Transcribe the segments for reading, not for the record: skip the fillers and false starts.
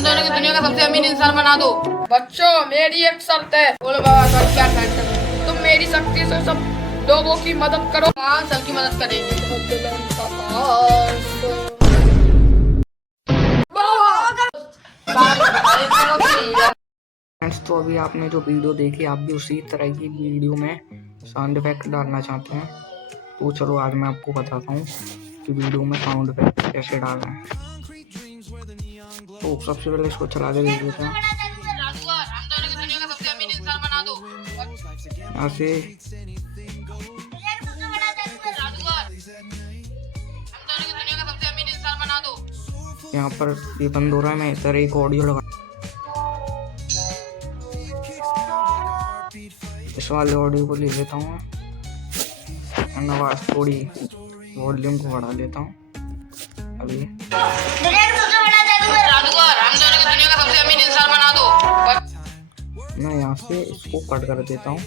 हम दोनों की दुनिया का सबसे अमीर इंसान बना दो। बच्चों, मेरी एक शर्त है। बोलो बाबा, सर क्या टेंशन? तुम मेरी शक्ति से सब लोगों की मदद करो। हाँ, सबकी मदद करेंगे। फ्रेंड्स, तो अभी आपने जो वीडियो देखी, आप भी उसी तरह की वीडियो में साउंड इफेक्ट डालना चाहते हैं तो चलो आज मैं आपको बताता हूँ कि वीडियो में साउंड इफेक्ट कैसे डालना है। तो सबसे पहले इसको चला के देख लेते हैं। यहाँ से यहाँ पर ये बंद हो रहा है, मैं इधर एक ऑडियो लगा, इस वाले ऑडियो को ले लेता हूँ मैं, आवाज़ थोड़ी वॉल्यूम को बढ़ा लेता हूँ। अभी मैं यहाँ से इसको कट कर देता हूँ,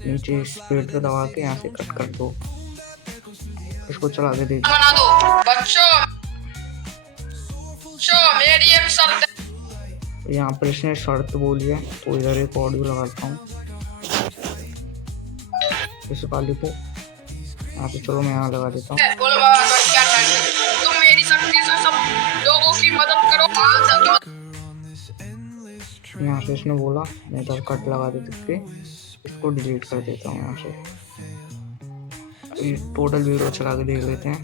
नीचे स्पीड पे दबा के यहाँ से कट कर दो। इसको चला के देख। यहाँ पर इसने शर्त बोली है तो इधर एक ऑडियो लगाता हूँ इस वाले को। यहाँ पे चलो मैं यहाँ लगा देता हूँ। तुम मेरी शक्ति से सब लोगों की मदद करो। यहाँ से इसने बोला, मैं इधर कट लगा देते के इसको डिलीट कर देता हूँ यहाँ से। अभी टोटल वीडियो चला के देख लेते हैं।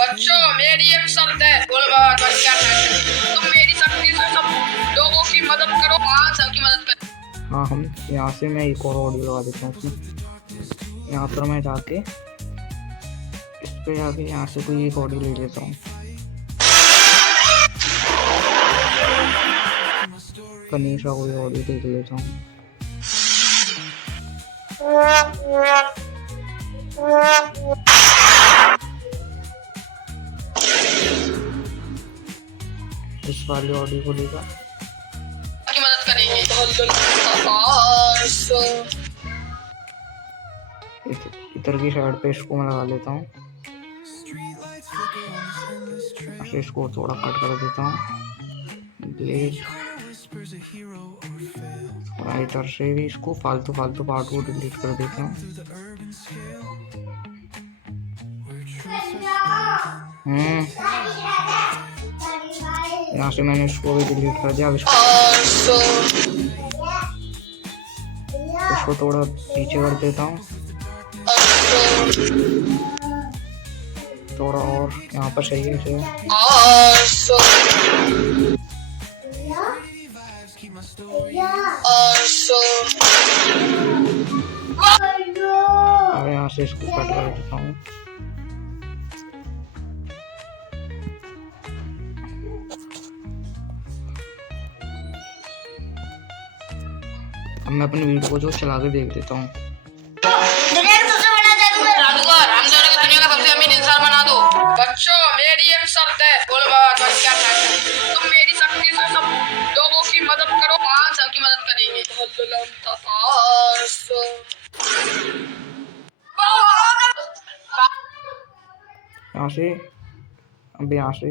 बच्चों, मेरी एक शर्त है। बोलो बाबा, क्या टेंशन? तुम मेरी शक्ति से सब लोगों की मदद करो। हाँ, सबकी मदद करो। हाँ, हम यहाँ से मैं एक और ऑडियो लगा देता हूँ। यहाँ पर मैं जाके इस पे जाके यहाँ से कोई एक ऑडियो ले लेता हूँ। कनीशा कोई ऑडियो देख लेता हूँ। इस वाले ऑडियो को लेकर मदद करेंगे। इधर की साइड पे इसको मैं लगा लेता हूँ, इसको थोड़ा कट कर देता हूँ। डिलीट, थोड़ा इधर से भी इसको फालतू पार्ट को डिलीट कर देता हूँ। यहाँ से मैंने इसको भी डिलीट कर दिया। अब इसको थोड़ा पीछे कर देता हूँ, थोड़ा और यहाँ पर सही है। अब यहाँ से इसको कट कर देता हूँ। अब मैं अपनी वीडियो को जो चला के देख लेता हूँ। बच्चों, मेरी एक शर्त है। बोलो बाबा, क्या टेंशन? तुम मेरी शक्ति से सब लोगों की मदद करो। हाँ, सबकी मदद करेंगे। यहाँ से अब यहाँ से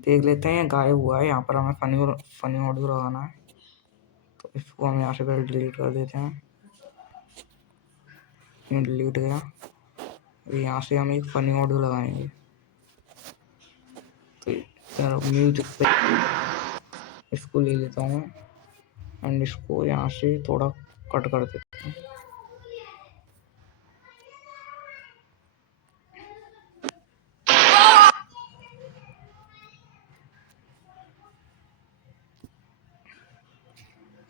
देख लेते हैं, गायब हुआ है। यहाँ पर हमें फनी ऑडियो लगाना है तो इसको हम यहाँ से फिर डिलीट कर देते हैं। डिलीट गया। यहाँ से हम एक फनी ऑडियो लगाएंगे तो म्यूजिक पे इसको ले लेता हूँ एंड इसको यहाँ से थोड़ा कट कर देता हूँ।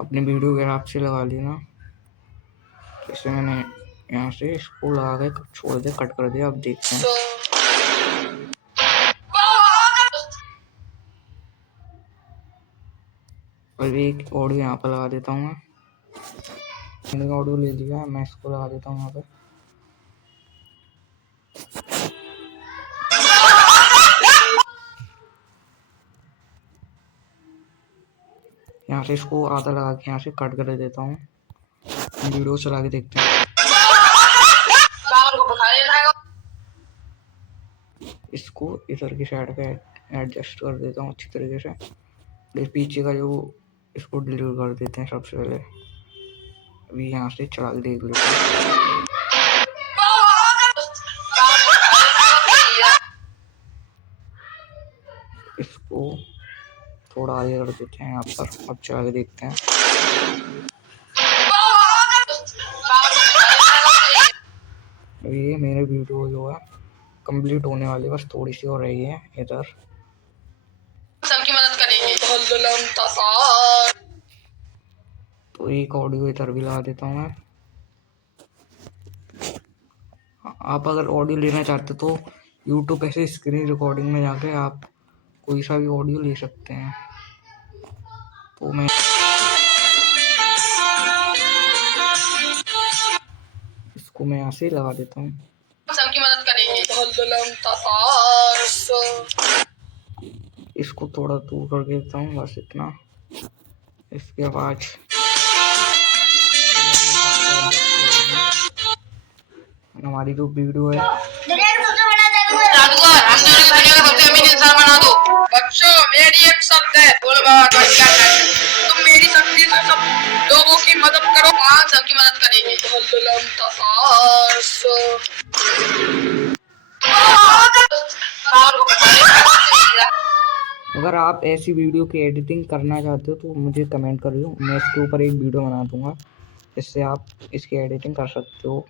अपनी वीडियो के हिसाब से लगा लेना। जैसे मैंने यहाँ से इसको लगा के छोड़ दिया, कट कर दिया। अब देखते हैं। और एक ऑडियो यहाँ पर लगा देता हूँ मैंने ऑडियो ले लिया, मैं इसको लगा देता हूँ यहाँ पे। यहाँ से इसको आधा लगा के यहाँ से कट कर देता हूँ। वीडियो चला के देखते हैं। इसको इधर की साइड पे एडजस्ट कर देता हूँ अच्छी तरीके से। ये पीछे का जो इसको डिलीट कर देते हैं सबसे पहले। अभी यहाँ से चाल देख लेते हैं। इसको थोड़ा आगे कर देते हैं यहाँ पर। अब चाल देखते हैं। ये मेरे वीडियो जो है कंप्लीट होने वाली, बस थोड़ी सी और रही है इधर। सबकी मदद करेंगे। तो एक ऑडियो इधर भी लगा देता हूँ मैं। आप अगर ऑडियो लेना चाहते तो यूट्यूब ऐसे स्क्रीन रिकॉर्डिंग में जाके आप कोई सा भी ऑडियो ले सकते हैं। तो मैं इसको मैं यहाँ से लगा देता हूँ। सबकी मदद करेंगे। इसको थोड़ा दूर कर देता हूँ, बस इतना। इसके बाद हमारी जो वीडियो है जादूगर, हम दोनों को दुनिया का सबसे अमीर इंसान बना दो। बच्चों, मेरी एक शर्त है। बोलो बाबा, क्या कहते हैं? तुम मेरी शक्ति से सब लोगों की मदद करो। हाँ, सबकी मदद करेंगे। अगर आप ऐसी वीडियो की एडिटिंग करना चाहते हो तो मुझे कमेंट करिए, मैं इसके ऊपर एक वीडियो बना दूंगा जिससे आप इसकी एडिटिंग कर सकते हो।